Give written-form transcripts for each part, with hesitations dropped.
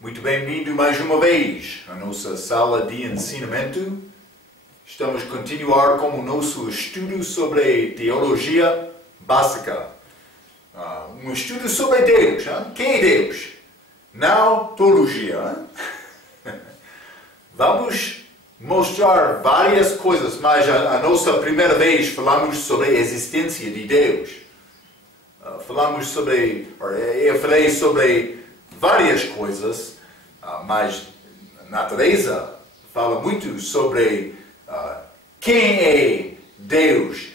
Muito bem-vindo mais uma vez à nossa sala de ensinamento. Estamos a continuar com o nosso estudo sobre teologia básica. Um estudo sobre Deus. Quem é Deus? Não teologia. Vamos mostrar várias coisas, mas a nossa primeira vez falamos sobre a existência de Deus. Eu falei sobre várias coisas, mas a natureza fala muito sobre quem é Deus.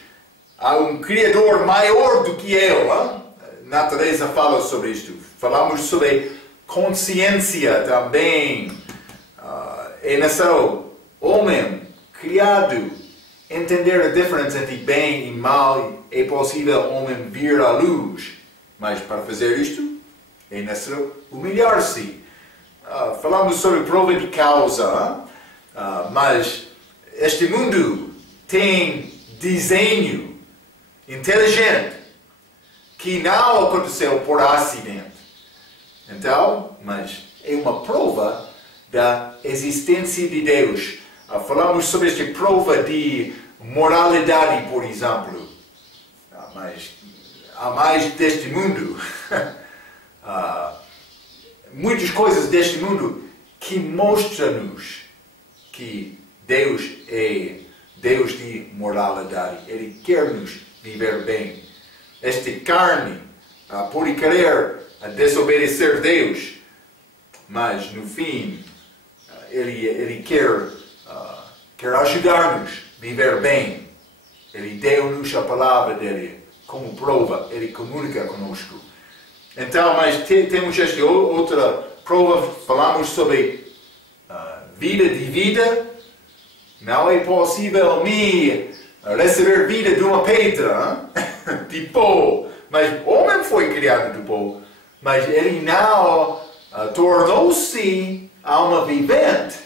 Há um Criador maior do que Ele. A natureza fala sobre isto. Falamos sobre consciência também. É necessário homem criado entender a diferença entre bem e mal. É possível homem vir à luz. Mas para fazer isto, é necessário humilhar-se. Falamos sobre prova de causa, mas este mundo tem desenho inteligente que não aconteceu por acidente. Então, mas é uma prova da existência de Deus. Falamos sobre esta prova de moralidade, por exemplo. Mas há mais deste mundo. Muitas coisas deste mundo que mostram-nos que Deus é Deus de moralidade. Ele quer nos viver bem. Esta carne pode querer desobedecer Deus, mas no fim Ele quer ajudar-nos a viver bem. Ele deu-nos a palavra dele como prova. Ele comunica conosco. Então, mas temos esta outra prova. Falamos sobre vida de vida. Não é possível me receber vida de uma pedra, de pó. Mas o homem foi criado de pó. Mas ele não tornou-se alma vivente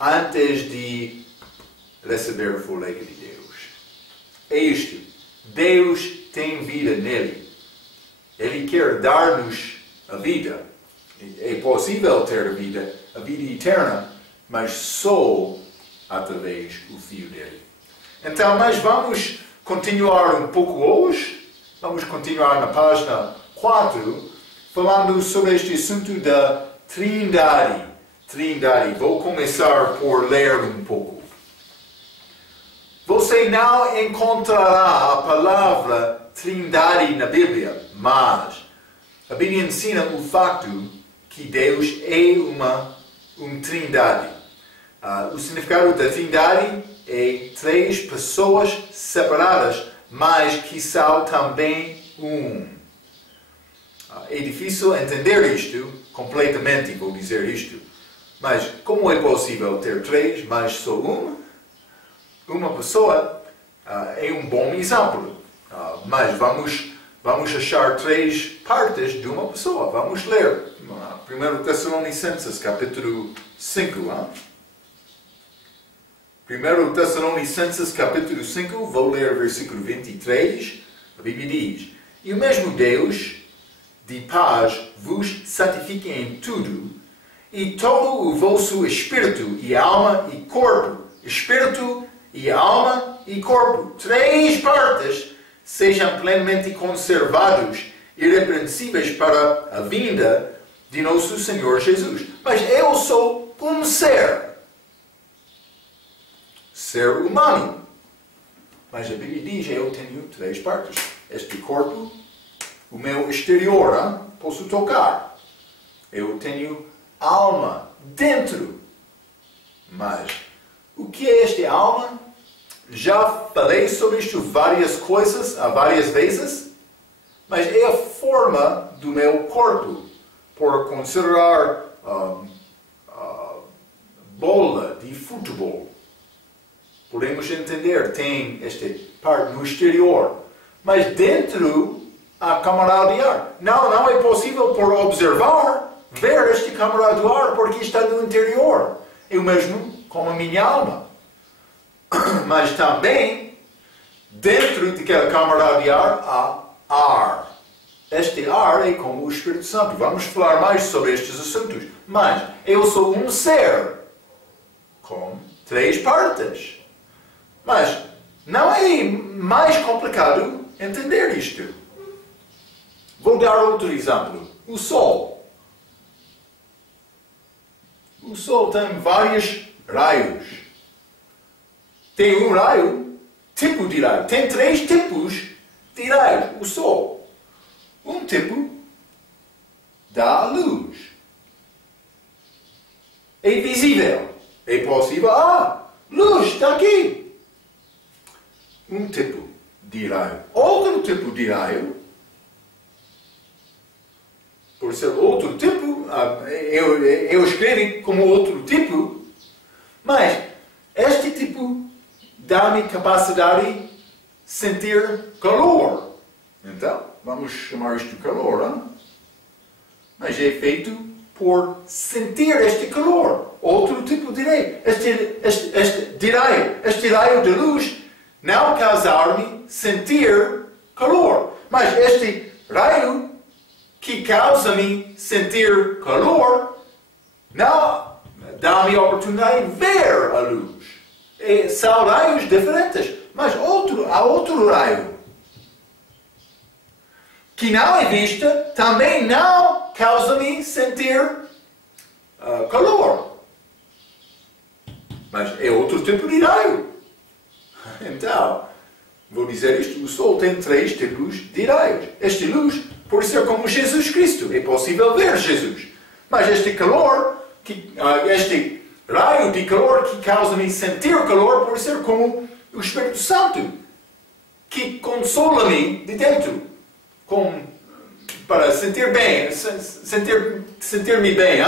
antes de receber o fôlego de Deus. É isto. Deus tem vida nele. Ele quer dar-nos a vida. É possível ter a vida eterna, mas só através do Filho dele. Então, nós vamos continuar um pouco hoje. Vamos continuar na página 4, falando sobre este assunto da Trindade. Vou começar por ler um pouco. Você não encontrará a palavra Trindade na Bíblia, mas a Bíblia ensina o facto que Deus é uma Trindade. O significado da Trindade é três pessoas separadas, mas que são também um. É difícil entender isto completamente, vou dizer isto, mas como é possível ter três, mas só uma? Uma pessoa é um bom exemplo. Mas vamos achar três partes de uma pessoa. Vamos ler 1 Tessalonicenses, capítulo 5. 1 Tessalonicenses, capítulo 5, vou ler versículo 23. A Bíblia diz: E o mesmo Deus de paz vos santifique em tudo, e todo o vosso espírito e alma e corpo, espírito e alma e corpo, três partes, sejam plenamente conservados, irrepreensíveis para a vinda de nosso Senhor Jesus. Mas eu sou um ser humano. Mas a Bíblia diz, eu tenho três partes. Este corpo, o meu exterior, posso tocar. Eu tenho alma dentro. Mas o que é esta alma? Já falei sobre isto várias vezes, mas é a forma do meu corpo. Por considerar bola de futebol, podemos entender, tem esta parte no exterior, mas dentro há câmara de ar. Não é possível por observar, ver este câmara de ar, porque está no interior. É o mesmo como a minha alma. Mas também, dentro daquela câmara de ar, há ar. este ar é como o Espírito Santo. Vamos falar mais sobre estes assuntos. Mas eu sou um ser com 3 partes. Mas não é mais complicado entender isto. Vou dar outro exemplo. O Sol. O Sol tem vários raios. Tem um raio, tipo de raio. Tem 3 tipos de raios. O Sol. Um tipo dá luz. É visível. É possível. Luz está aqui. Um tipo de raio. Outro tipo de raio. Por ser outro tipo, eu escrevo como outro tipo, mas este tipo dá-me capacidade de sentir calor. Então, vamos chamar isto de calor, hein? Mas é feito por sentir este calor. Outro tipo de raio. Este raio de luz não causar-me sentir calor. Mas este raio que causa-me sentir calor, não dá-me a oportunidade de ver a luz. São raios diferentes, mas há outro raio que não é vista, também não causa-me sentir calor. Mas é outro tipo de raio. Então, vou dizer isto, o Sol tem 3 tipos de raios. Este luz pode ser como Jesus Cristo, é possível ver Jesus. Mas este calor, este raio de calor que causa-me sentir calor, pode ser como o Espírito Santo, que consola-me de dentro, para sentir bem, sentir-me bem.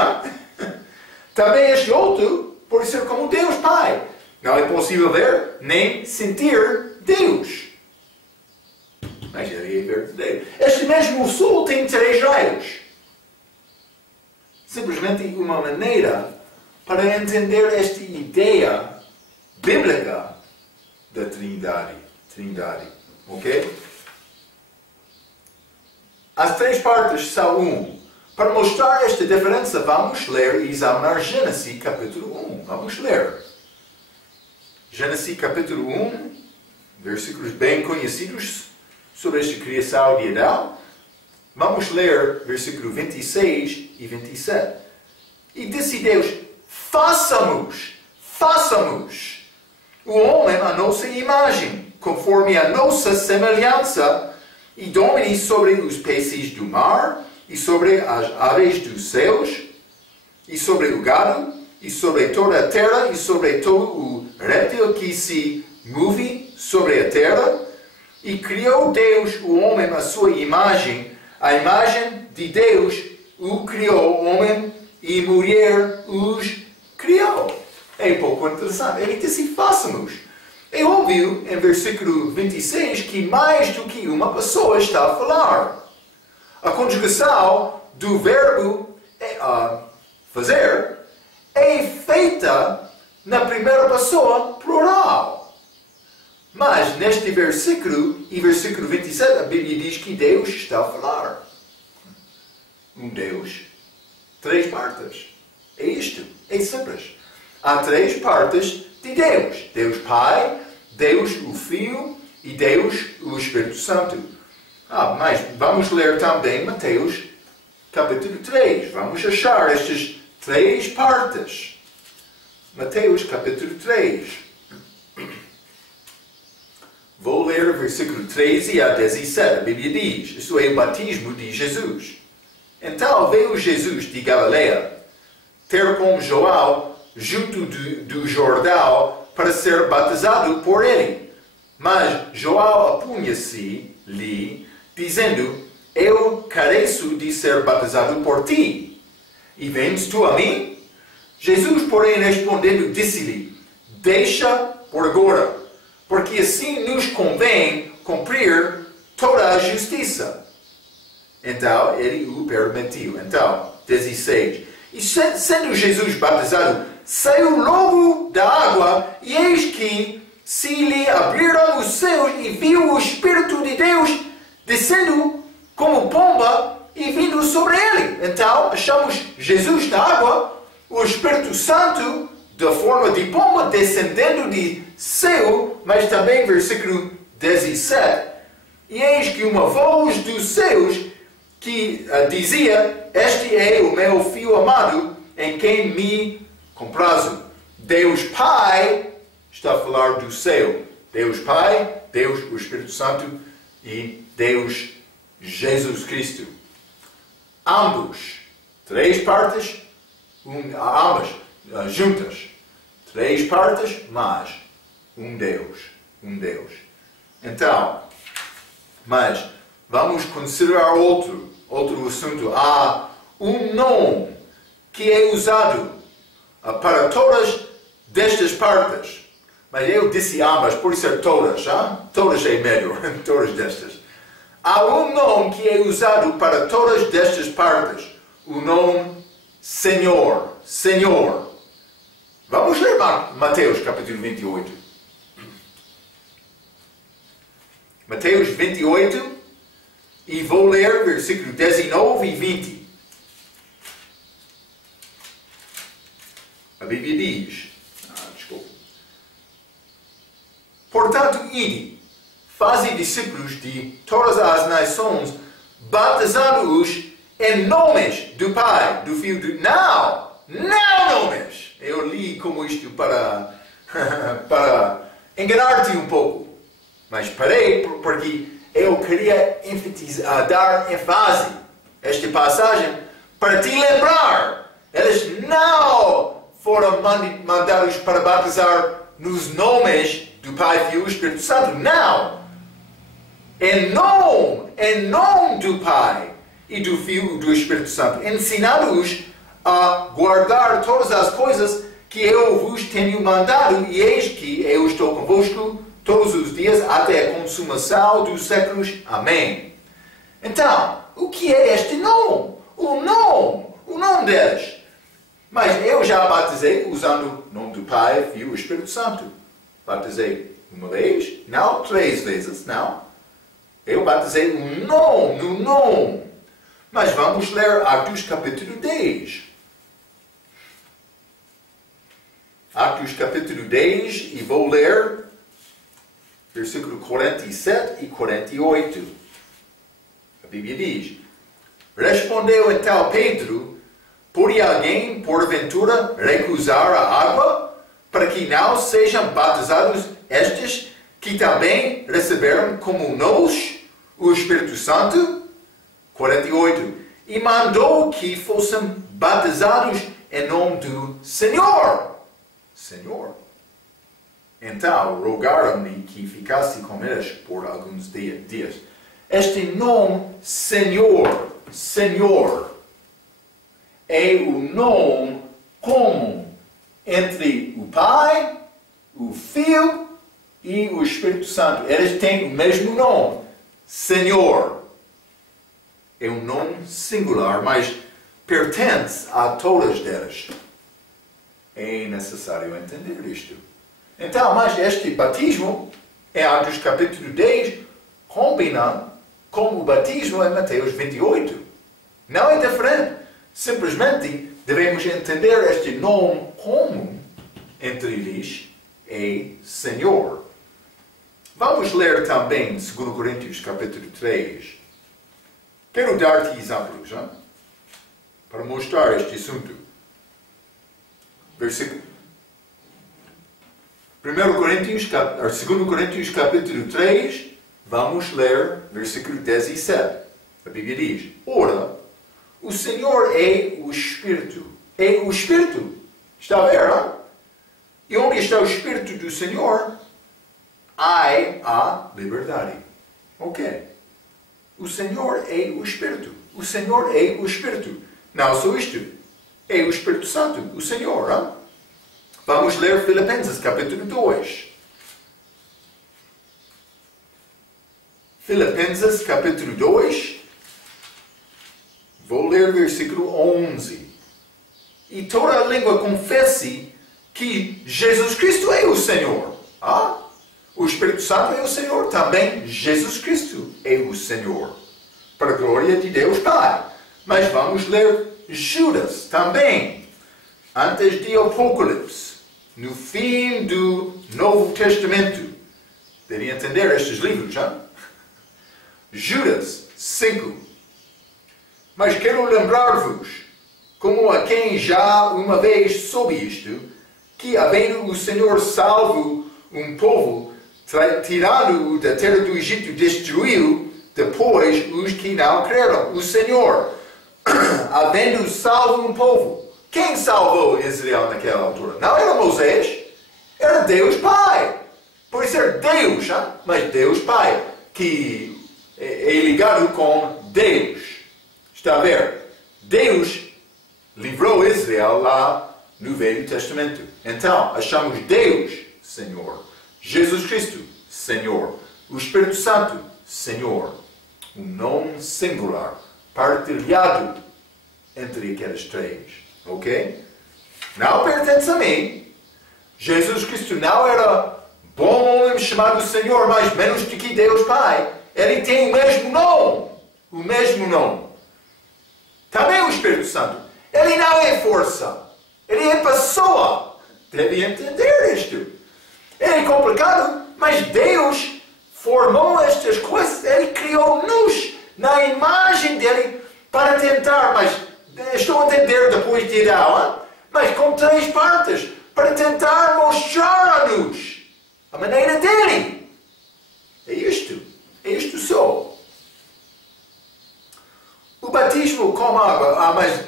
Também este outro pode ser como Deus Pai. Não é possível ver nem sentir Deus. Mas ele é verdadeiro. Este mesmo Sol tem 3 raios. Simplesmente uma maneira para entender esta ideia bíblica da Trindade. Ok? As 3 partes são um. Para mostrar esta diferença, vamos ler e examinar Gênesis capítulo 1. Vamos ler. Gênesis capítulo 1, versículos bem conhecidos sobre esta criação de Adão. Vamos ler versículo 26 e 27. E disse Deus: façamos o homem à nossa imagem, conforme a nossa semelhança, e domine sobre os peixes do mar, e sobre as aves dos céus, e sobre o gado, e sobre toda a terra, e sobre todo o réptil que se move sobre a terra. E criou Deus o homem à sua imagem, a imagem de Deus o criou, homem e mulher os criou. É um pouco interessante. Ele disse: façamos. É óbvio, em versículo 26, que mais do que uma pessoa está a falar. A conjugação do verbo fazer é feita na primeira pessoa plural. Mas neste versículo, e versículo 27, a Bíblia diz que Deus está a falar. Um Deus, 3 partes. É isto. É simples. Há 3 partes de Deus. Deus Pai, Deus o Filho e Deus o Espírito Santo. Mas vamos ler também Mateus capítulo 3. Vamos achar estas 3 partes. Mateus capítulo 3. Vou ler o versículo 13 a 17. A Bíblia diz: isso é o batismo de Jesus. Então veio Jesus de Galileia ter com João junto do Jordão para ser batizado por ele. Mas João opunha-se-lhe, dizendo: eu careço de ser batizado por ti, e vens tu a mim? Jesus, porém, respondendo, disse-lhe: deixa por agora, porque assim nos convém cumprir toda a justiça. Então ele o permitiu. Então, 16. E sendo Jesus batizado, saiu logo da água, e eis que se lhe abriram os céus, e viu o Espírito de Deus descendo como pomba e vindo sobre ele. Então, achamos Jesus na água, o Espírito Santo, da forma de pomba, descendendo de céu, mas também, versículo 17. E eis que uma voz dos céus que dizia: este é o meu filho amado, em quem me comprazo. Deus Pai está a falar do céu. Deus Pai, Deus o Espírito Santo e Deus Jesus Cristo. Ambos, três partes, ambas juntas. Três partes, mas um Deus. Um Deus. Então, mas vamos considerar outro assunto. Há um nome que é usado para todas destas partes. Mas eu disse ambas, por isso é todas. Todas é melhor, todas destas. Há um nome que é usado para todas destas partes. O nome Senhor. Senhor. Vamos ler Mateus capítulo 28. Mateus 28. E vou ler versículo 19 e 20. A Bíblia diz... desculpa. Portanto, ide, fazei discípulos de todas as nações, batizando-os em nomes do Pai, do Filho, do... Não nomes! Eu li como isto para enganar-te um pouco. Mas parei porque eu queria dar ênfase a esta passagem para te lembrar. Eles não foram mandados para batizar nos nomes do Pai, Filho e Espírito Santo. Não! Em nome do Pai e do Filho e do Espírito Santo, ensinando-os a guardar todas as coisas que eu vos tenho mandado, e eis que eu estou convosco todos os dias até a consumação dos séculos. Amém. Então, o que é este nome? O nome deles. Mas eu já batizei usando o nome do Pai, Filho e Espírito Santo. Batizei uma vez, não 3 vezes, não. Eu batizei no nome. Mas vamos ler Atos capítulo 10. Atos capítulo 10, e vou ler versículo 47 e 48. A Bíblia diz: respondeu então Pedro: poderia alguém, porventura, recusar a água, para que não sejam batizados estes que também receberam como nós o Espírito Santo? 48. E mandou que fossem batizados em nome do Senhor. Então rogaram-lhe que ficasse com eles por alguns dias. Este nome Senhor é o nome comum entre o Pai, o Filho e o Espírito Santo. Eles têm o mesmo nome, Senhor. É um nome singular, mas pertence a todas delas. É necessário entender isto. Então, mas este batismo, em Atos capítulo 10, combina com o batismo em Mateus 28. Não é diferente. Simplesmente devemos entender este nome comum entre eles é Senhor. Vamos ler também 2 Coríntios capítulo 3. Quero dar-te exemplos, para mostrar este assunto. Versículo 2 Coríntios capítulo 3, vamos ler versículo 17. A Bíblia diz: ora, o Senhor é o Espírito. É o Espírito. Está a ver, não? E onde está o Espírito do Senhor, há liberdade. Ok. O Senhor é o Espírito. O Senhor é o Espírito. Não só isto. É o Espírito Santo, o Senhor. Não? Vamos ler Filipenses capítulo 2. Filipenses capítulo 2. Vou ler versículo 11. E toda a língua confesse que Jesus Cristo é o Senhor. O Espírito Santo é o Senhor. Também Jesus Cristo é o Senhor. para a glória de Deus Pai. Mas vamos ler Judas também, antes de Apocalipse, no fim do Novo Testamento. Devem entender estes livros, já? Judas 5. Mas quero lembrar-vos, como a quem já uma vez soube isto, que havendo o Senhor salvo um povo, tirando-o da terra do Egito, destruiu depois os que não creram. O Senhor, havendo salvo um povo. Quem salvou Israel naquela altura? Não era Moisés, era Deus Pai. Pode ser Deus, mas Deus Pai, que é ligado com Deus. Está a ver? Deus livrou Israel lá no Velho Testamento. Então, achamos Deus, Senhor. Jesus Cristo, Senhor. O Espírito Santo, Senhor. Um nome singular, partilhado entre aqueles três. Ok? Não pertence a mim. Jesus Cristo não era bom homem chamado Senhor, mas menos do que Deus Pai. Ele tem o mesmo nome. O mesmo nome. Também o Espírito Santo. Ele não é força. Ele é pessoa. Deve entender isto. É complicado, mas Deus formou estas coisas. Ele criou-nos na imagem dele para tentar, mas estou a entender depois de Adão, mas com três partes, para tentar mostrar a nos a maneira dele. É isto só. O batismo com água, mas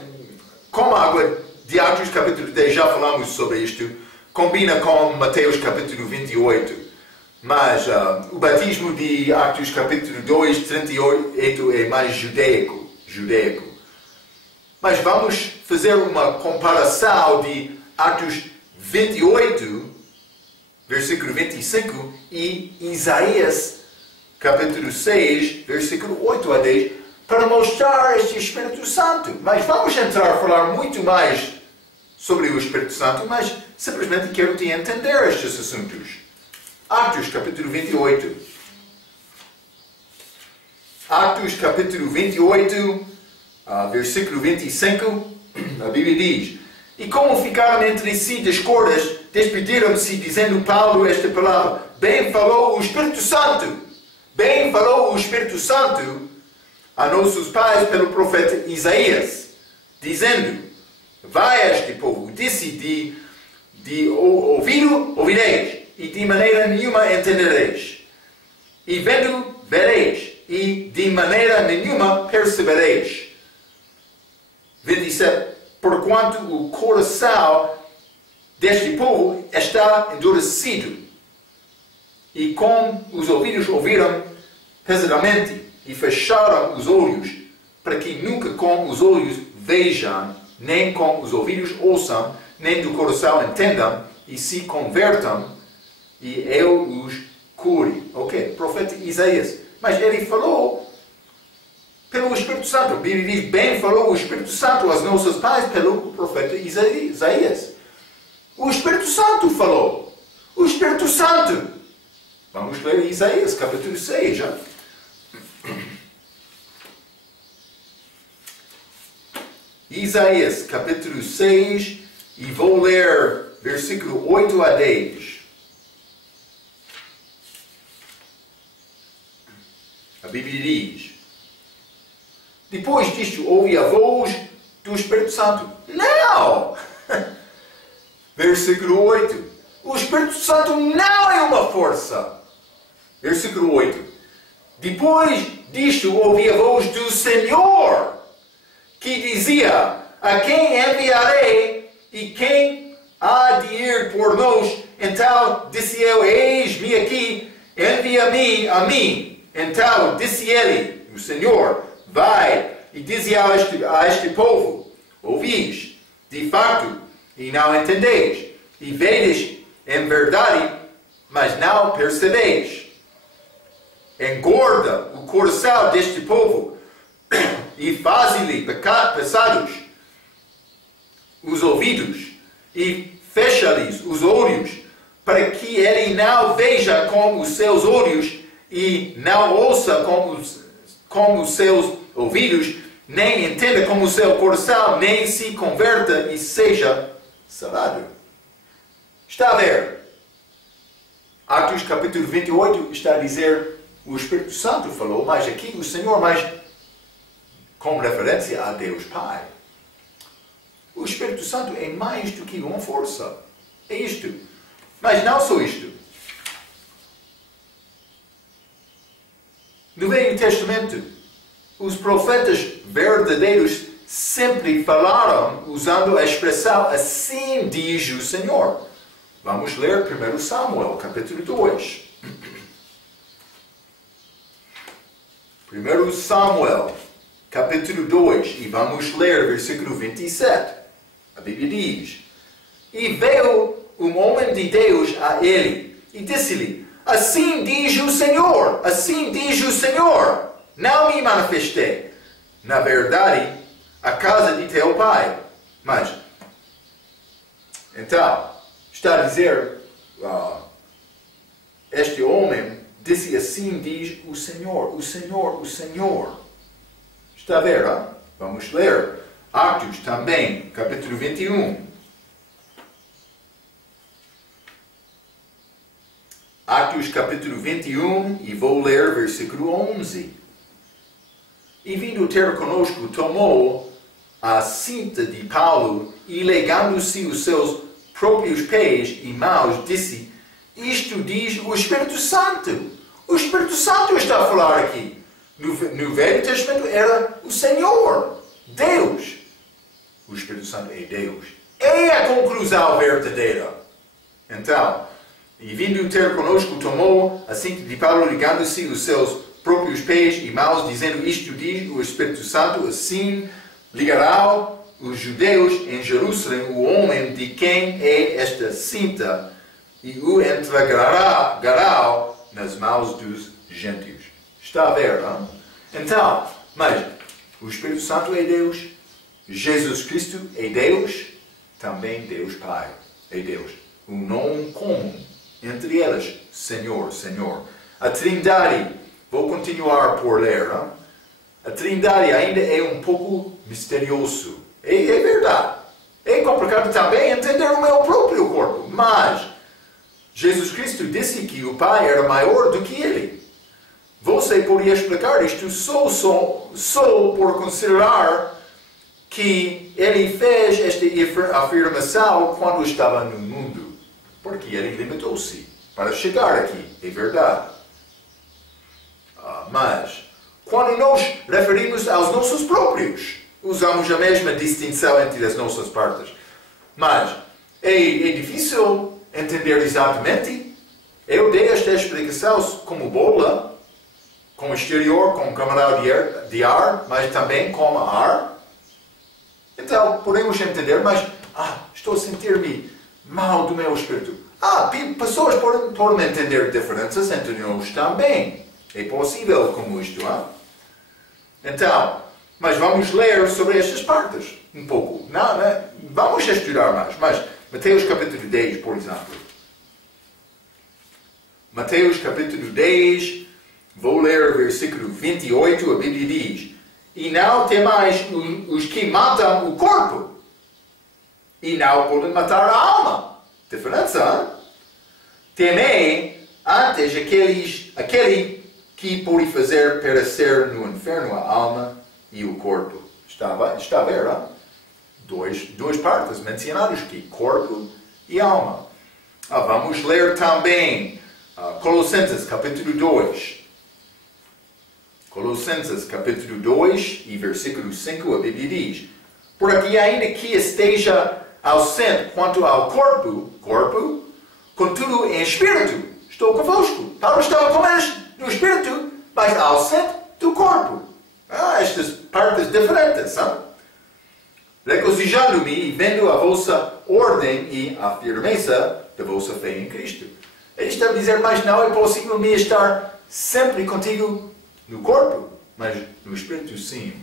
com água de Atos capítulo 10, já falamos sobre isto, combina com Mateus capítulo 28. Mas o batismo de Atos capítulo 2, 38 é mais judaico. Mas vamos fazer uma comparação de Atos 28, versículo 25, e Isaías capítulo 6, versículo 8 a 10, para mostrar este Espírito Santo. Mas vamos entrar a falar muito mais sobre o Espírito Santo, mas simplesmente quero te entender estes assuntos. Atos capítulo 28. Atos capítulo 28, versículo 25, a Bíblia diz: E como ficaram entre si discordas, despediram-se, dizendo Paulo esta palavra: Bem falou o Espírito Santo. Bem falou o Espírito Santo a nossos pais pelo profeta Isaías, dizendo: Vai a este povo, disse de ouvido ouvireis, e de maneira nenhuma entendereis. E vendo, vereis, e de maneira nenhuma percebereis. 27. Porquanto o coração deste povo está endurecido, e com os ouvidos ouviram pesadamente, e fecharam os olhos, para que nunca com os olhos vejam, nem com os ouvidos ouçam, nem do coração entendam, e se convertam, e eu os cure. Ok, profeta Isaías. Mas ele falou pelo Espírito Santo. A Bíblia diz: Bem falou o Espírito Santo aos nossos pais pelo profeta Isaías. O Espírito Santo falou. O Espírito Santo. Vamos ler Isaías, capítulo 6. Já. Isaías, capítulo 6, e vou ler versículo 8 a 10. A Bíblia diz: Depois disto ouvi a voz do Espírito Santo. Não! Versículo 8. O Espírito Santo não é uma força. Versículo 8. Depois disto ouvi a voz do Senhor, que dizia: A quem enviarei e quem há de ir por nós? Então disse eu: Eis-me aqui, envia-me a mim. Então disse ele, o Senhor: Vai e dize a este povo: Ouvis, de facto, e não entendeis, e vedes em verdade, mas não percebeis. Engorda o coração deste povo, e faze-lhe pesados os ouvidos, e fecha-lhes os olhos, para que ele não veja com os seus olhos, e não ouça com os seus ouvidos, nem entenda com o seu coração, nem se converta e seja sarado. Está a ver? Atos capítulo 28 está a dizer, o Espírito Santo falou, mas aqui o Senhor, mas com referência a Deus Pai. O Espírito Santo é mais do que uma força. É isto. Mas não só isto. No Velho Testamento, os profetas verdadeiros sempre falaram usando a expressão assim diz o Senhor. Vamos ler 1 Samuel, capítulo 2. 1 Samuel, capítulo 2, e vamos ler versículo 27. A Bíblia diz: E veio um homem de Deus a ele, e disse-lhe: Assim diz o Senhor, assim diz o Senhor, não me manifestei, na verdade, a casa de teu pai. Mas, então, está a dizer, este homem disse assim diz o Senhor, o Senhor, o Senhor. Está a ver, hein? Vamos ler Atos também, capítulo 21. Atos capítulo 21, e vou ler versículo 11. E vindo ter conosco, tomou a cinta de Paulo e legando-se os seus próprios pés e mãos, disse: Isto diz o Espírito Santo. O Espírito Santo está a falar aqui. No Velho Testamento era o Senhor, Deus. O Espírito Santo é Deus. É a conclusão verdadeira. Então, e vindo ter conosco, tomou a cinta de Paulo, ligando-se os seus próprios pés e mãos, dizendo: Isto diz o Espírito Santo, assim ligará os judeus em Jerusalém o homem de quem é esta cinta e o entregará nas mãos dos gentios. Está a ver, não? Então, mas o Espírito Santo é Deus, Jesus Cristo é Deus, também Deus Pai é Deus. O nome comum entre elas, Senhor, Senhor. A Trindade, vou continuar por ler, não? A Trindade ainda é um pouco misterioso. É verdade. É complicado também entender o meu próprio corpo. Mas Jesus Cristo disse que o Pai era maior do que Ele. Você poderia explicar isto só por considerar que Ele fez esta afirmação quando estava no mundo. Porque Ele limitou-se para chegar aqui. É verdade. Mas quando nós referimos aos nossos próprios, usamos a mesma distinção entre as nossas partes. Mas é difícil entender exatamente. Eu dei esta explicação como bola, como exterior, como câmara de ar, mas também como ar. Então, podemos entender, mas estou a sentir-me mal do meu espírito. Pessoas podem entender diferenças entre nós também. É possível como isto, Então, mas vamos ler sobre estas partes um pouco. Não, vamos estudar mais. Mas Mateus capítulo 10, por exemplo. Mateus capítulo 10, vou ler versículo 28, a Bíblia diz: E não temais os que matam o corpo, e não podem matar a alma. Diferença, Temei antes aquele que pode fazer perecer no inferno a alma e o corpo. Está a ver, duas partes mencionadas aqui, corpo e alma. Vamos ler também Colossenses capítulo 2. Colossenses capítulo 2 e versículo 5, a Bíblia diz: Porque ainda que esteja ausente quanto ao corpo, contudo em espírito, estou convosco. Paulo estava com eles no espírito, mas ausente do corpo. Estas partes diferentes. Regozijando-me e vendo a vossa ordem e a firmeza da vossa fé em Cristo. Ele está a dizer, mas não é possível me estar sempre contigo no corpo, mas no espírito sim.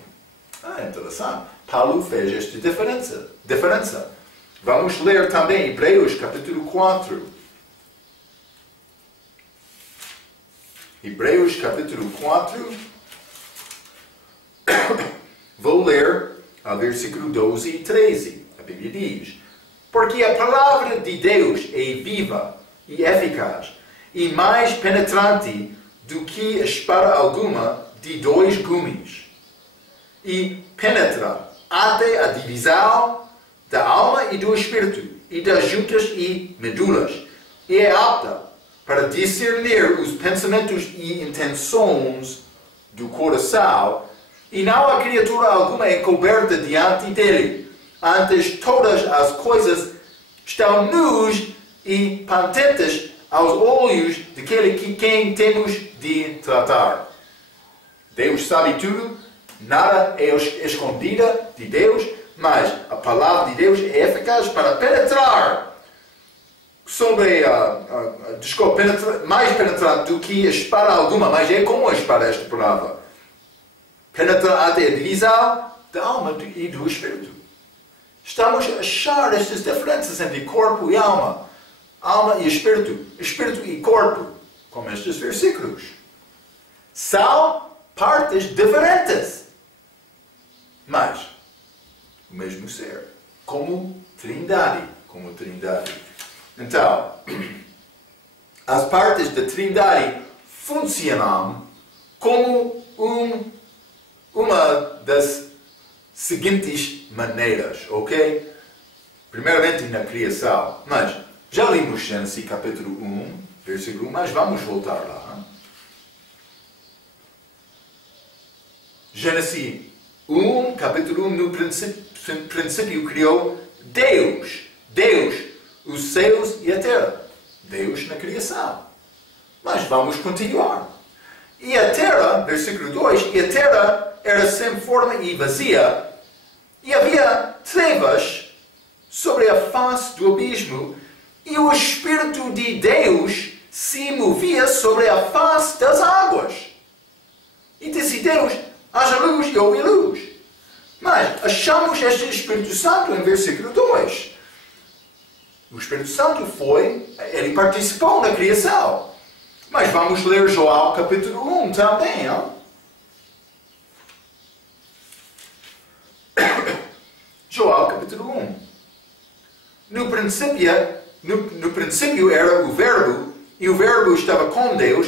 Interessante. Paulo fez esta diferença. Vamos ler também Hebreus capítulo 4. Hebreus capítulo 4. Vou ler versículo 12 e 13. A Bíblia diz: porque a palavra de Deus é viva e eficaz, e mais penetrante do que espada alguma de dois gumes, e penetra até a divisão da alma e do espírito, e das juntas e medulas, e é apta para discernir os pensamentos e intenções do coração, e não há criatura alguma encoberta diante dele. Antes, todas as coisas estão nus e patentes aos olhos daquele que quem temos de tratar. Deus sabe tudo, nada é escondida de Deus, mas a palavra de Deus é eficaz para penetrar mais penetrante do que espada alguma, mas é como a espada esta palavra. Penetra até a divisão da alma e do espírito. Estamos a achar estas diferenças entre corpo e alma, alma e espírito e corpo, como estes versículos. São partes diferentes, mas o mesmo ser, como Trindade. Então, as partes da Trindade funcionam como uma das seguintes maneiras, ok? Primeiramente na criação, mas já limos Gênesis capítulo 1, versículo 1, mas vamos voltar lá. Gênesis 1, capítulo 1, no princípio criou Deus, os céus e a terra. Deus na criação. Mas vamos continuar. E a terra, versículo 2, e a terra era sem forma e vazia, e havia trevas sobre a face do abismo, e o Espírito de Deus se movia sobre a face das águas. E disse Deus: haja luz, e houve luz. Mas achamos este Espírito Santo em versículo 2. O Espírito Santo ele participou na criação. Mas vamos ler João capítulo 1 também, não? João capítulo 1. No princípio era o Verbo, e o Verbo estava com Deus,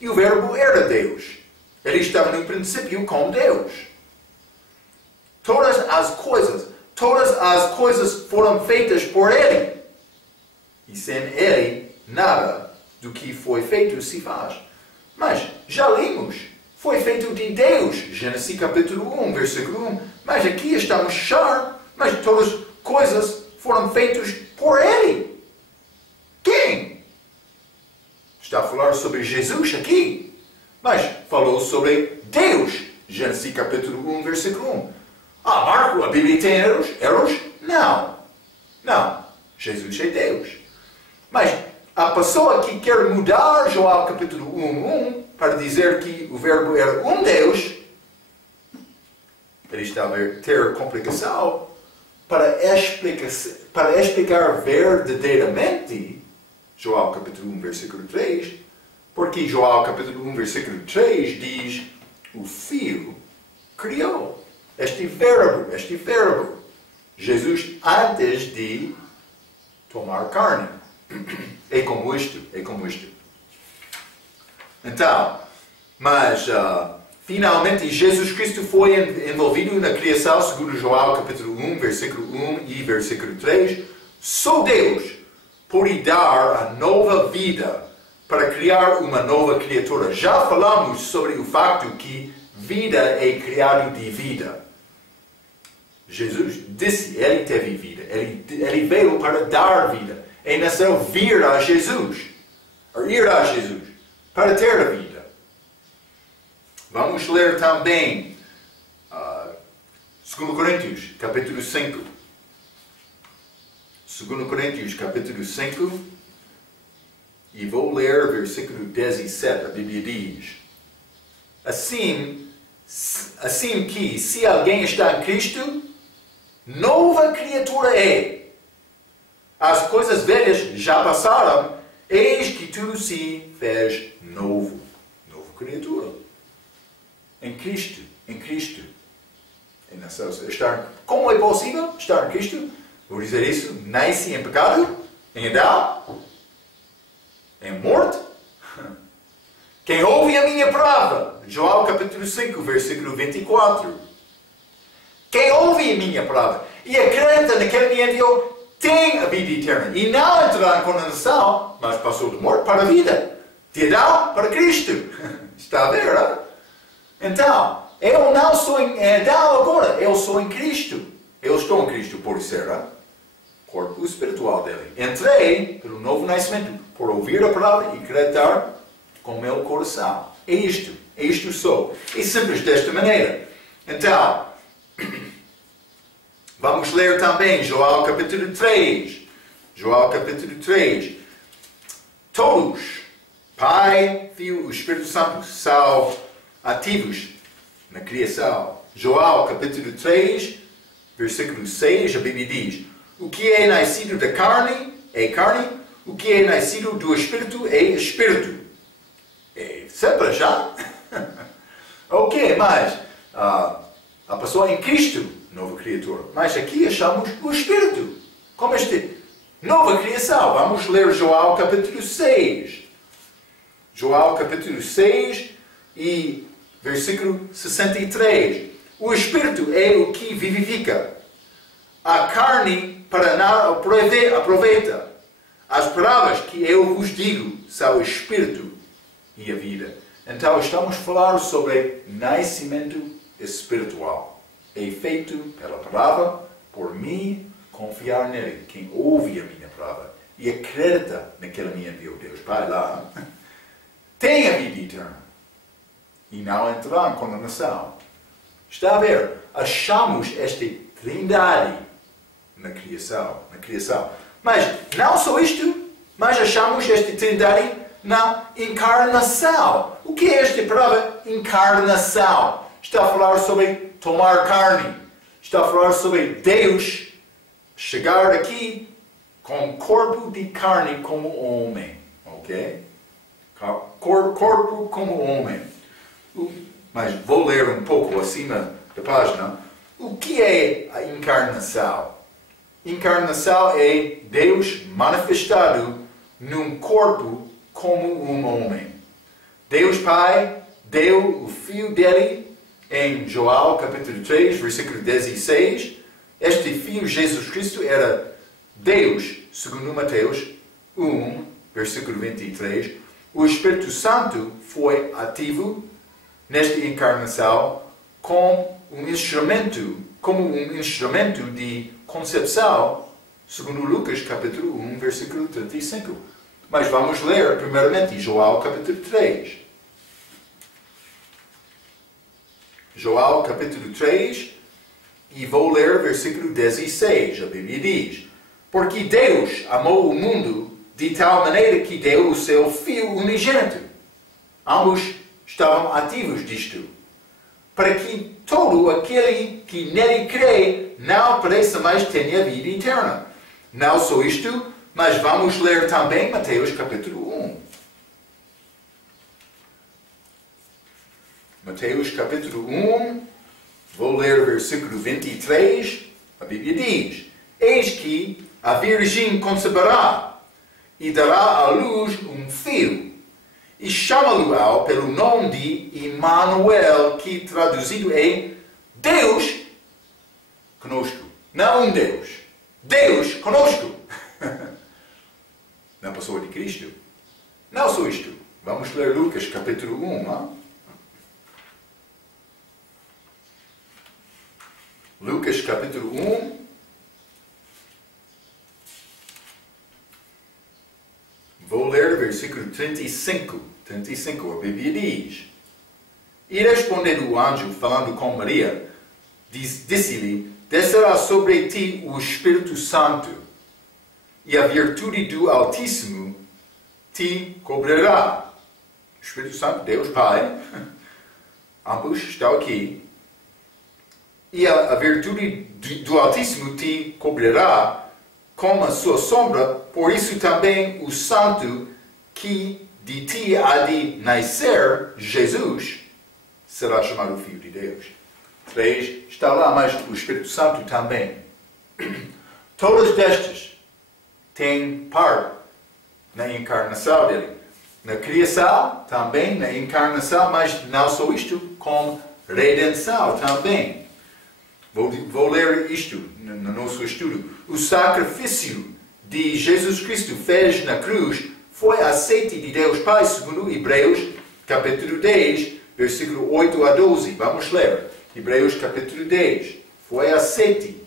e o Verbo era Deus. Ele estava no princípio com Deus. Todas as coisas foram feitas por Ele. E sem Ele, nada do que foi feito se faz. Mas já lemos. Foi feito de Deus. Gênesis capítulo 1, versículo 1. Mas aqui estamos a achar, mas todas as coisas foram feitas por Ele. Quem? Está a falar sobre Jesus aqui. Mas falou sobre Deus. Gênesis capítulo 1, versículo 1. Marco, a Bíblia tem erros? Não. Jesus é Deus. Mas a pessoa que quer mudar João capítulo 1, para dizer que o Verbo era um Deus, ele está a ter complicação para explicar verdadeiramente João capítulo 1, versículo 3, porque João capítulo 1, versículo 3 diz: o Filho criou este verbo, Jesus antes de tomar carne. É como isto. Então, mas finalmente Jesus Cristo foi envolvido na criação, segundo João capítulo 1, versículo 1 e versículo 3. Só Deus pode dar a nova vida para criar uma nova criatura. Já falamos sobre o facto que vida é criado de vida. Jesus disse, Ele teve vida. Ele veio para dar vida. É necessário vir a Jesus, ir a Jesus, para ter a vida. Vamos ler também 2 Coríntios, capítulo 5. 2 Coríntios, capítulo 5, e vou ler versículo 17. A Bíblia diz: assim que, se alguém está em Cristo, nova criatura é. As coisas velhas já passaram, eis que tudo se fez novo. Nova criatura. Em Cristo. Como é possível estar em Cristo? Vou dizer isso. Nasce em pecado, em Adão, em morte. Quem ouve a minha palavra, João capítulo 5, versículo 24. Quem ouve a minha palavra e acredita naquele me enviou, tem a vida eterna. E não entrará em condenação, mas passou de morte para a vida. De Adão para Cristo. Está a ver, não? Então, eu não sou em Adão agora, eu sou em Cristo. Eu estou em Cristo por ser corpo espiritual dele. Entrei pelo novo nascimento, por ouvir a palavra e acreditar com o meu coração. É isto sou. É simples desta maneira. Então, vamos ler também João capítulo 3. João capítulo 3. Todos, Pai, Filho e Espírito Santo, são ativos na criação. João capítulo 3, versículo 6, a Bíblia diz: o que é nascido da carne é carne, o que é nascido do Espírito é Espírito. É sempre já? Ok, mas a pessoa em Cristo, nova criatura. Mas aqui achamos o Espírito. Como nova criação. Vamos ler João capítulo 6. João capítulo 6 e versículo 63. O Espírito é o que vivifica. A carne para nada aproveita. As palavras que eu vos digo são o Espírito e a vida. Então estamos a falar sobre nascimento espiritual. É feito pela palavra, por mim, confiar nele. Quem ouve a minha palavra e acredita naquele me enviou Deus. Pai lá. Tem a vida eterna. E não entrará em condenação. Está a ver? Achamos esta trindade na criação. Mas não só isto, mas achamos esta trindade na encarnação. O que é esta palavra encarnação? Está a falar sobre tomar carne. Está a falar sobre Deus chegar aqui com corpo de carne como homem. Ok? Corpo como homem. Mas vou ler um pouco acima da página. O que é a encarnação? Encarnação é Deus manifestado num corpo como um homem. Deus Pai deu o Filho dele em João capítulo 3, versículo 16. Este Filho, Jesus Cristo, era Deus, segundo Mateus 1, versículo 23. O Espírito Santo foi ativo nesta encarnação como um instrumento de concepção, segundo Lucas capítulo 1, versículo 35. Mas vamos ler primeiramente João capítulo 3. João capítulo 3, e vou ler versículo 16. A Bíblia diz: porque Deus amou o mundo de tal maneira que deu o seu Filho unigênito. Ambos estavam ativos disto, para que todo aquele que nele crê não pereça, mas tenha vida eterna. Não só isto, mas vamos ler também Mateus capítulo 1. Mateus capítulo 1, vou ler o versículo 23. A Bíblia diz: eis que a virgem conceberá e dará à luz um filho, e chama-lo pelo nome de Emmanuel, que traduzido é Deus conosco. Não um Deus. Deus conosco. Na pessoa de Cristo. Não só isto. Vamos ler Lucas capítulo 1. Não? Lucas capítulo 1. Vou ler o versículo 35. A Bíblia diz: e respondendo o anjo, falando com Maria, disse-lhe: descerá sobre ti o Espírito Santo, e a virtude do Altíssimo te cobrirá. O Espírito Santo, Deus Pai, ambos estão aqui. E a virtude do Altíssimo te cobrirá com a sua sombra, por isso também o Santo que de ti há de nascer, Jesus, será chamado Filho de Deus. 3 está lá, mas o Espírito Santo também. Todas destas têm parte na encarnação dele. Na criação, também na encarnação, mas não só isto, com redenção também. Vou ler isto no nosso estudo. O sacrifício de Jesus Cristo fez na cruz foi aceite de Deus Pai, segundo Hebreus, capítulo 10, versículo 8 a 12. Vamos ler. Hebreus, capítulo 10. Foi aceite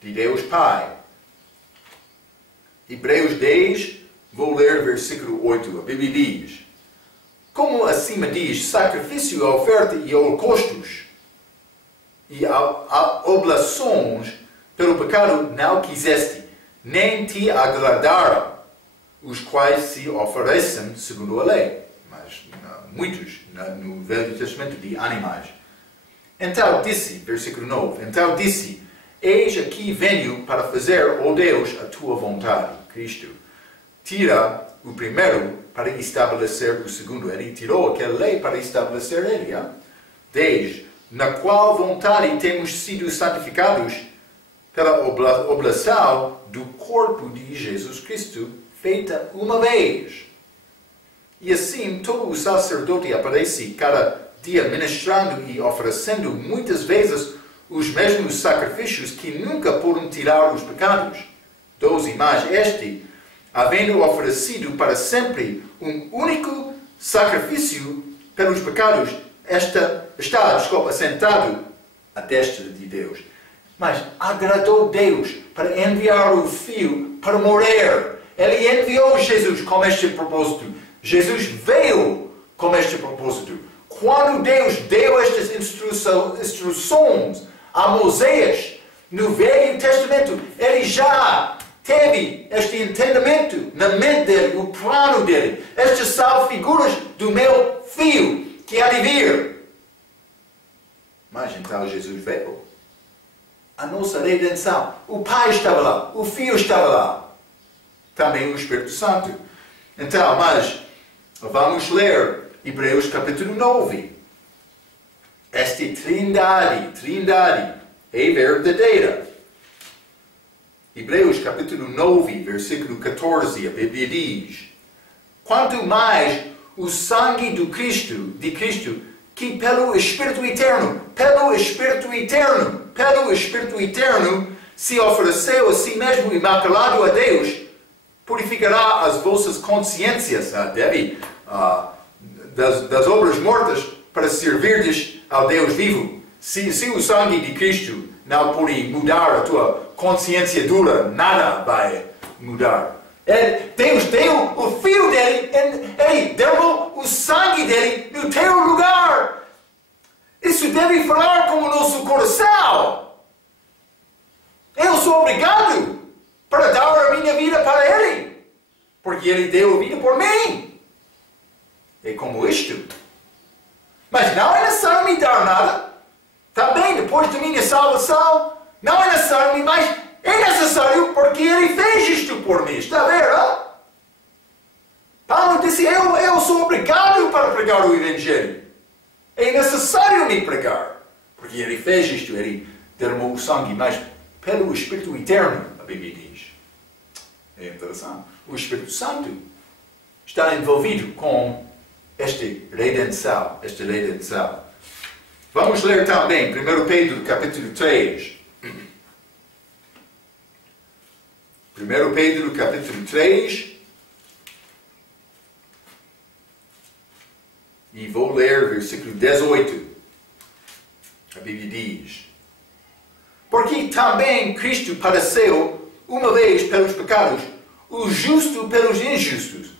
de Deus Pai. Hebreus 10, vou ler versículo 8. A Bíblia diz: como acima diz, sacrifício, oferta e holocaustos e oblações pelo pecado não quiseste, nem te agradaram, os quais se oferecem segundo a lei. Mas muitos no Velho Testamento de animais. Então disse, versículo 9, então disse: eis aqui venho para fazer, ó Deus, a tua vontade. Cristo tira o primeiro para estabelecer o segundo. Ele tirou aquela lei para estabelecer ele. 10. Na qual vontade temos sido santificados pela oblação do corpo de Jesus Cristo, feita uma vez. E assim todo o sacerdote aparece cada dia ministrando e oferecendo muitas vezes os mesmos sacrifícios que nunca podem tirar os pecados. 12. Mas este, havendo oferecido para sempre um único sacrifício pelos pecados, está sentado à destra de Deus. Mas agradou Deus para enviar o Filho para morrer. Ele enviou Jesus com este propósito. Jesus veio com este propósito. Quando Deus deu estas instruções a Moisés no Velho Testamento, ele já teve este entendimento na mente dele, o plano dele. Estas são figuras do meu Filho que há de vir. Mas então Jesus veio. A nossa redenção. O Pai estava lá. O Filho estava lá. Também o Espírito Santo. Então, mas vamos ler Hebreus capítulo 9. Esta trindade é verdadeira. Hebreus capítulo 9, versículo 14, a Bíblia diz: quanto mais o sangue de Cristo, que pelo Espírito Eterno, se ofereceu a si mesmo imaculado a Deus, purificará as vossas consciências, das obras mortas, para servirdes ao Deus vivo. Se o sangue de Cristo não pode mudar a tua consciência dura, nada vai mudar. Deus deu o Filho dele, ele derramou o sangue dele no teu lugar. Isso deve falar com o nosso coração. Eu sou obrigado para dar a minha vida para ele, porque ele deu a vida por mim. É como isto. Mas não é necessário me dar nada. Também, depois da minha salvação, não é necessário, mas é necessário porque ele fez isto por mim. Está a ver? Hein? Paulo disse: eu sou obrigado para pregar o Evangelho. É necessário me pregar. Porque ele fez isto, ele derramou o sangue, mas pelo Espírito Eterno, a Bíblia diz. É interessante. O Espírito Santo está envolvido com esta redenção. Vamos ler também 1 Pedro capítulo 3. 1 Pedro capítulo 3. E vou ler versículo 18. A Bíblia diz: porque também Cristo padeceu uma vez pelos pecados, o justo pelos injustos,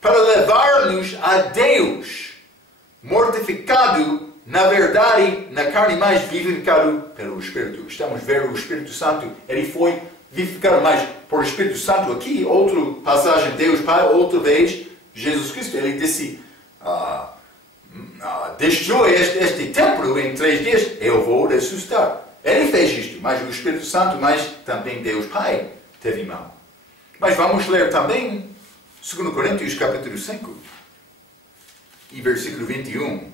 para levar-nos a Deus, mortificado na verdade, na carne, mas vivificado pelo Espírito. Estamos a ver o Espírito Santo, ele foi vivificado, mas por Espírito Santo aqui, outra passagem, Deus Pai, outra vez, Jesus Cristo, ele disse: destrói este templo em 3 dias, eu vou ressuscitar. Ele fez isto, mas o Espírito Santo, mas também Deus Pai teve mão. Mas vamos ler também 2 Coríntios capítulo 5 e versículo 21.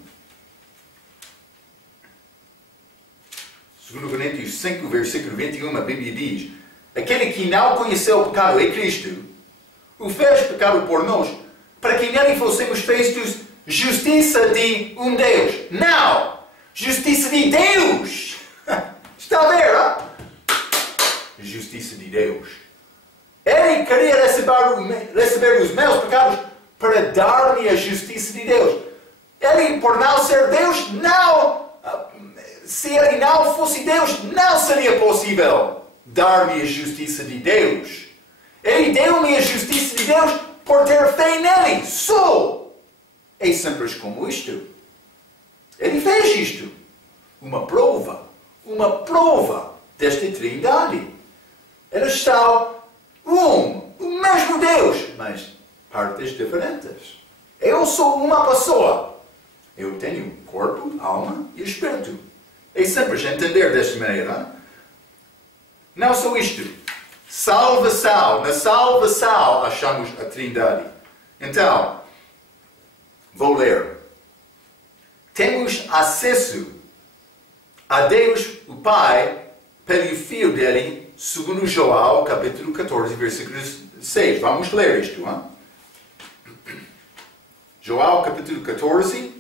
2 Coríntios 5, versículo 21, a Bíblia diz: aquele que não conheceu o pecado é Cristo, o fez pecado por nós, para que nele fossemos feitos justiça de um Deus. Não! Justiça de Deus! Está a ver, hein? Justiça de Deus. Ele queria receber os meus pecados para dar-me a justiça de Deus. Ele, por não ser Deus, não... Se ele não fosse Deus, não seria possível dar-me a justiça de Deus. Ele deu-me a justiça de Deus por ter fé nele. Só. É simples como isto. Ele fez isto. Uma prova desta Trindade. Eles são o mesmo Deus, mas partes diferentes. Eu sou uma pessoa. Eu tenho corpo, alma e espírito. É simples entender desta maneira. Não só isto. Salvação. Na salvação achamos a Trindade. Então, vou ler. Temos acesso a Deus, o Pai, pelo Filho dele, segundo João, capítulo 14, versículo 6. Vamos ler isto, hein? João, capítulo 14.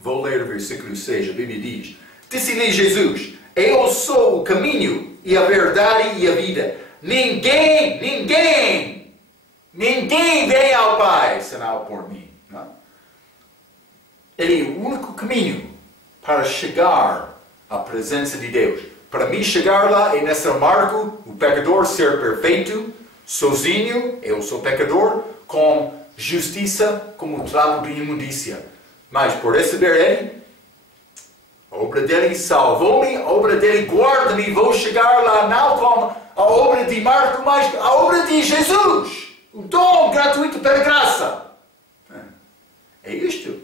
Vou ler o versículo 6. A Bíblia diz: disse-lhe Jesus: eu sou o caminho e a verdade e a vida. Ninguém vem ao Pai senão por mim. Não? Ele é o único caminho para chegar à presença de Deus. Para mim chegar lá é nesse marco, o pecador ser perfeito, sozinho, eu sou pecador, com justiça como trago de imundícia. Mas por receber Ele, a obra dele salvou-me, a obra dele guarda-me, vou chegar lá não com a obra de Marco, mas a obra de Jesus. O dom gratuito pela graça. É isto.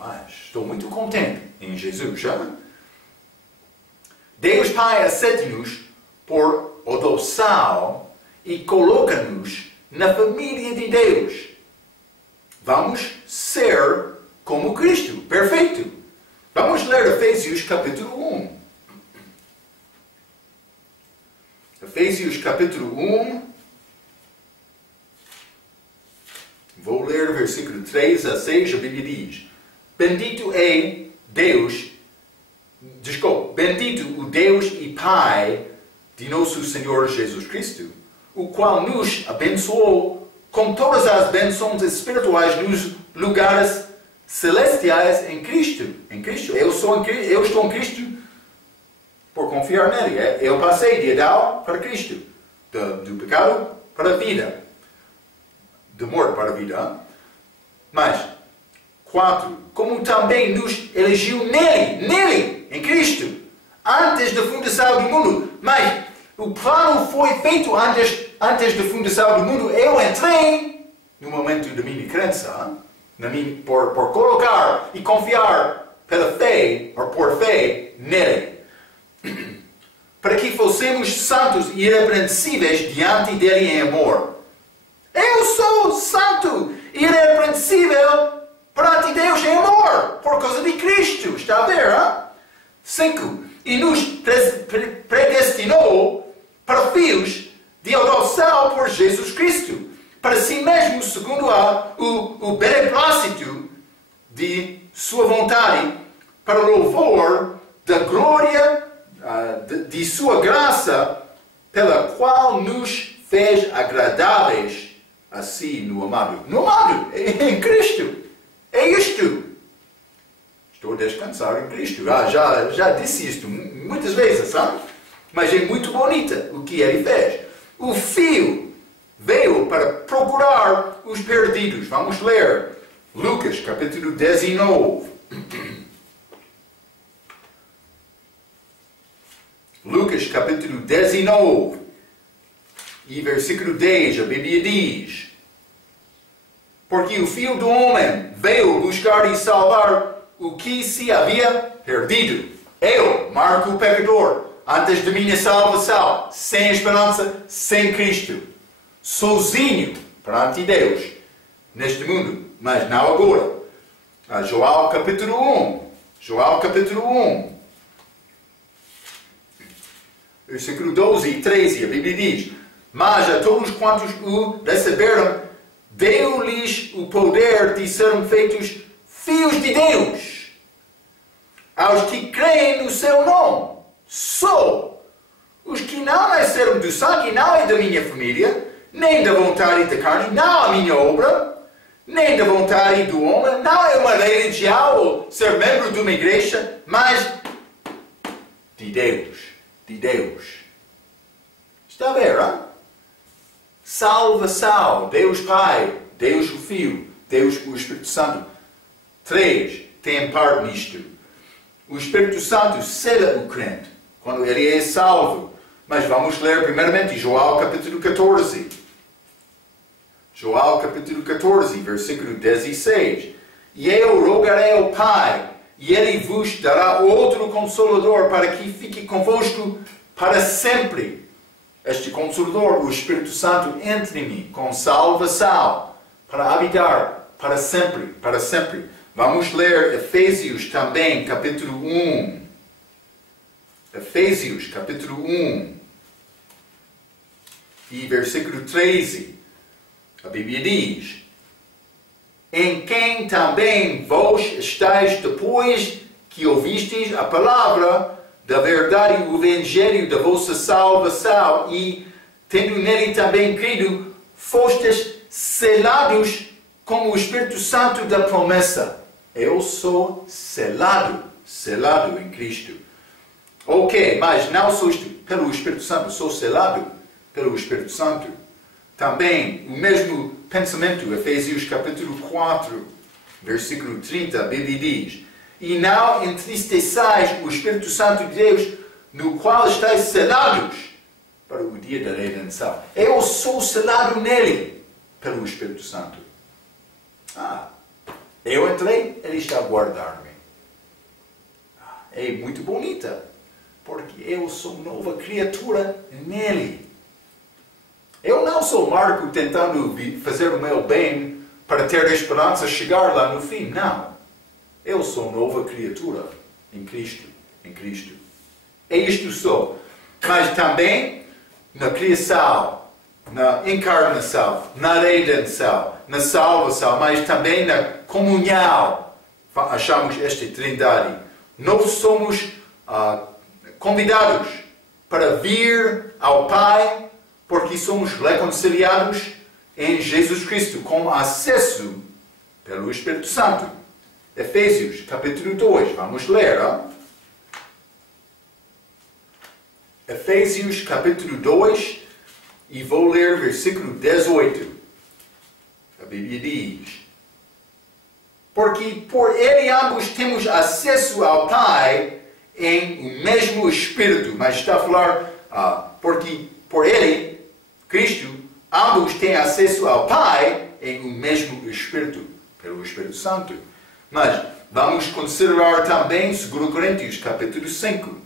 Mas estou muito contente em Jesus, já? Deus Pai aceita-nos por adoção e coloca-nos na família de Deus. Vamos ser como Cristo, perfeito. Vamos ler Efésios capítulo 1. Efésios capítulo 1. Vou ler o versículo 3 a 6. A Bíblia diz: bendito o Deus e Pai de nosso Senhor Jesus Cristo, o qual nos abençoou com todas as bênçãos espirituais nos lugares celestiais em Cristo. Em Cristo. Eu estou em Cristo por confiar nele. Eu passei de Adão para Cristo. Do pecado para a vida. De morte para a vida. Mas, 4. Como também nos elegeu nele, em Cristo, antes da fundação do mundo. Mas o plano foi feito antes da fundação do mundo. Eu entrei no momento da minha crença, por colocar e confiar pela fé, ou por fé, nele. Para que fossemos santos e irrepreensíveis diante dele em amor. Eu sou santo e irrepreensível perante Deus em amor, por causa de Cristo. Está a ver, hein? 5. E nos predestinou para filhos de adoção por Jesus Cristo, para si mesmo, segundo o beneplácito de sua vontade, para louvor da glória de sua graça, pela qual nos fez agradáveis a si no amado. No amado, em Cristo. É isto. Estou a descansar em Cristo. Já disse isto muitas vezes, sabe? Mas é muito bonita o que ele fez. O Filho veio para procurar os perdidos. Vamos ler Lucas capítulo 19. Lucas capítulo 19 e versículo 10, a Bíblia diz: porque o Filho do Homem veio buscar e salvar o que se havia perdido. Eu, Marco o pecador, antes da minha salvação, sem esperança, sem Cristo, sozinho perante Deus, neste mundo, mas não agora. João capítulo 1. João capítulo 1. Versículo 12 e 13, a Bíblia diz: Mas a todos quantos o receberam, deu-lhes o poder de serem feitos filhos de Deus, aos que creem no seu nome. Só os que não nasceram do sangue, não é da minha família, nem da vontade da carne, não a minha obra, nem da vontade do homem, não é uma religião ou ser membro de uma igreja, mas de Deus. De Deus. Está a ver, hein? Salvação. Deus Pai, Deus o Filho, Deus o Espírito Santo. 3. Tem parte nisto. O Espírito Santo sela o crente quando ele é salvo. Mas vamos ler primeiramente João capítulo 14. João capítulo 14, versículo 16. E eu rogarei ao Pai, e Ele vos dará outro Consolador para que fique convosco para sempre. Este Consolador, o Espírito Santo, entre em mim com salvação, para habitar para sempre, para sempre. Vamos ler Efésios também, capítulo 1. Efésios, capítulo 1. E versículo 13. A Bíblia diz: Em quem também vós estáis depois que ouvistes a palavra da verdade, o evangelho da vossa salvação, e, tendo nele também crido, fostes selados com o Espírito Santo da promessa. Eu sou selado em Cristo. Ok, mas não sou pelo Espírito Santo, sou selado pelo Espírito Santo. Também o mesmo pensamento, Efésios capítulo 4, versículo 30, a Bíblia diz: E não entristeçais o Espírito Santo de Deus, no qual estáis selados para o dia da redenção. Eu sou selado nele pelo Espírito Santo. Eu entrei, ele está a guardar-me. É muito bonita, porque eu sou nova criatura nele. Eu não sou Marco tentando fazer o meu bem para ter a esperança de chegar lá no fim. Não. Eu sou nova criatura em Cristo. Em Cristo. É isto sou. Mas também na criação, na encarnação, na redenção, na salvação, mas também na comunhão. Achamos esta trindade. Nós somos convidados para vir ao Pai, porque somos reconciliados em Jesus Cristo, com acesso pelo Espírito Santo. Efésios, capítulo 2. Vamos ler. Efésios, capítulo 2, e vou ler versículo 18. A Bíblia diz: Porque por ele ambos temos acesso ao Pai em o mesmo Espírito. Mas está a falar, porque por ele, Cristo, ambos têm acesso ao Pai em o mesmo Espírito, pelo Espírito Santo. Mas vamos considerar também 2 Coríntios, capítulo 5.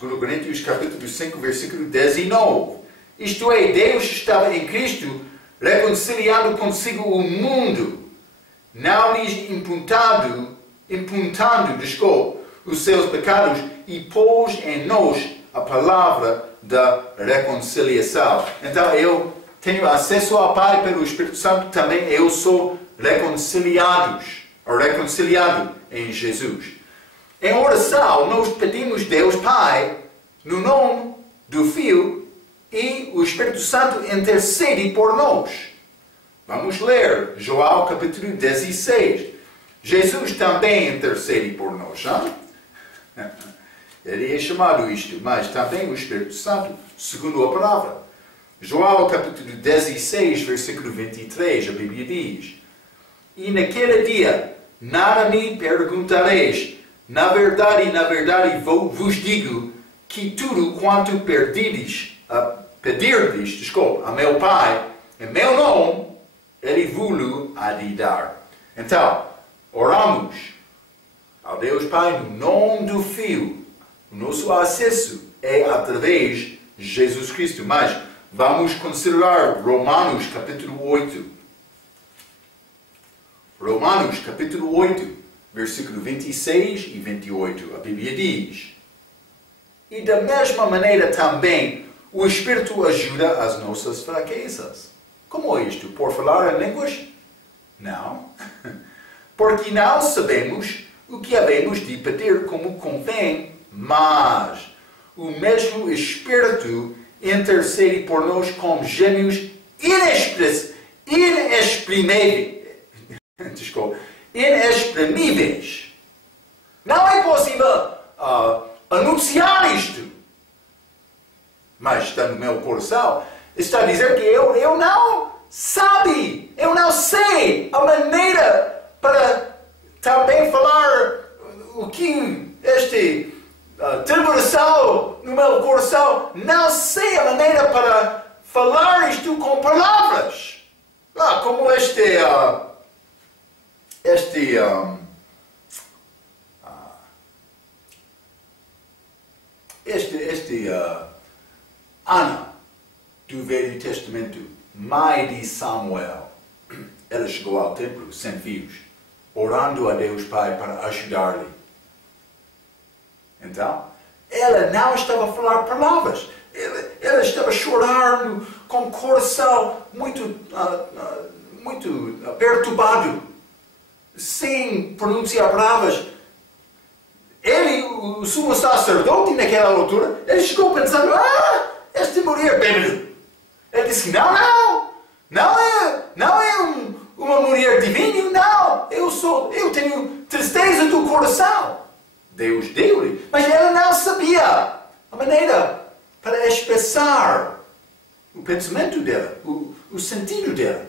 2 Coríntios, capítulo 5, versículo 19. Isto é, Deus estava em Cristo, reconciliando consigo o mundo, não lhes imputando os seus pecados, e pôs em nós a palavra da reconciliação. Então eu tenho acesso ao Pai pelo Espírito Santo, também eu sou reconciliado em Jesus. Em oração, nós pedimos Deus Pai, no nome do Filho, e o Espírito Santo intercede por nós. Vamos ler João capítulo 16. Jesus também intercede por nós. Não? Ele é chamado isto, mas também o Espírito Santo, segundo a palavra. João capítulo 16, versículo 23, a Bíblia diz: E naquele dia nada me perguntareis. Na verdade, vos digo que tudo quanto pedirdes a meu Pai, em meu nome, Ele vos há de dar. Então, oramos ao Deus Pai no nome do Filho. O nosso acesso é através de Jesus Cristo. Mas vamos considerar Romanos capítulo 8. Romanos capítulo 8, versículo 26 e 28, a Bíblia diz: e da mesma maneira também o Espírito ajuda as nossas fraquezas. Como é isto? Por falar em línguas? Não. Porque não sabemos o que havemos de pedir como convém, mas o mesmo Espírito intercede por nós com gemidos inexprimíveis. Não é possível anunciar isto. Mas está no meu coração. Está a dizer que eu não sei a maneira para também falar o que este tribulação no meu coração, não sei a maneira para falar isto com palavras. Como este Ana, do Velho Testamento, mãe de Samuel, ela chegou ao templo sem fios, orando a Deus Pai para ajudar-lhe. Então, ela não estava a falar palavras, ela estava chorando com o coração muito perturbado, sem pronunciar palavras. Ele, o sumo sacerdote naquela altura, ele chegou pensando: esta mulher bêbada. Ele disse: não é uma mulher divina, não. Eu tenho tristeza do coração. Deus deu-lhe, mas ela não sabia a maneira para expressar o pensamento dela, o sentido dela.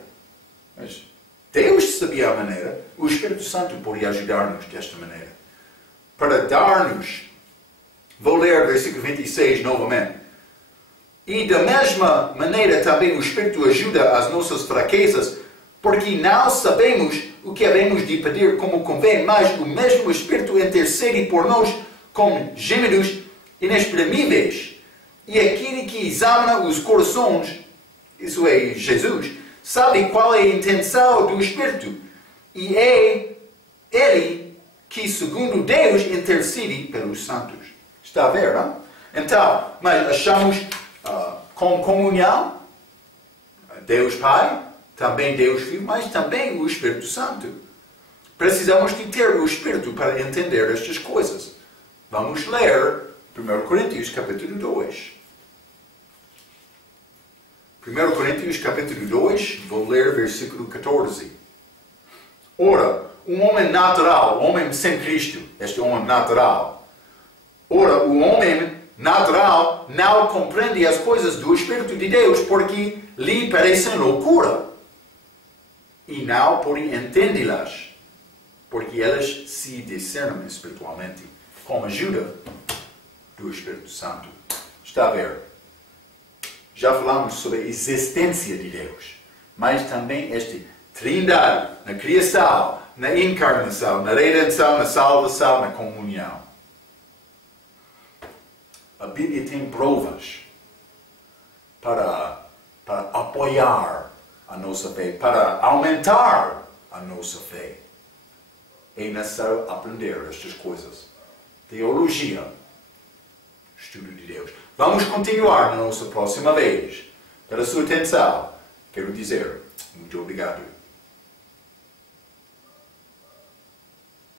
Mas Deus sabia a maneira, o Espírito Santo podia ajudar-nos desta maneira. Para dar-nos, vou ler versículo 26 novamente. E da mesma maneira também o Espírito ajuda as nossas fraquezas, porque não sabemos o que havemos de pedir como convém, mas o mesmo Espírito intercede por nós com gemidos inexprimíveis. E aquele que examina os corações, isso é Jesus, sabe qual é a intenção do Espírito. E é Ele que, segundo Deus, intercede pelos santos. Está a ver, não? Então, mas achamos com comunhão, Deus Pai, também Deus Filho, mas também o Espírito Santo. Precisamos de ter o Espírito para entender estas coisas. Vamos ler 1 Coríntios capítulo 2. 1 Coríntios capítulo 2, vou ler versículo 14. Ora, um homem natural, homem sem Cristo, este homem natural. Ora, o homem natural não compreende as coisas do Espírito de Deus porque lhe parecem loucura. E não pode entendê-las, porque elas se discernem espiritualmente, com a ajuda do Espírito Santo. Está a ver? Já falamos sobre a existência de Deus, mas também esta trindade na criação, na encarnação, na redenção, na salvação, na comunhão. A Bíblia tem provas para apoiar a nossa fé, para aumentar a nossa fé. É necessário aprender estas coisas. Teologia, estudo de Deus. Vamos continuar na nossa próxima vez. Pela sua atenção, quero dizer muito obrigado.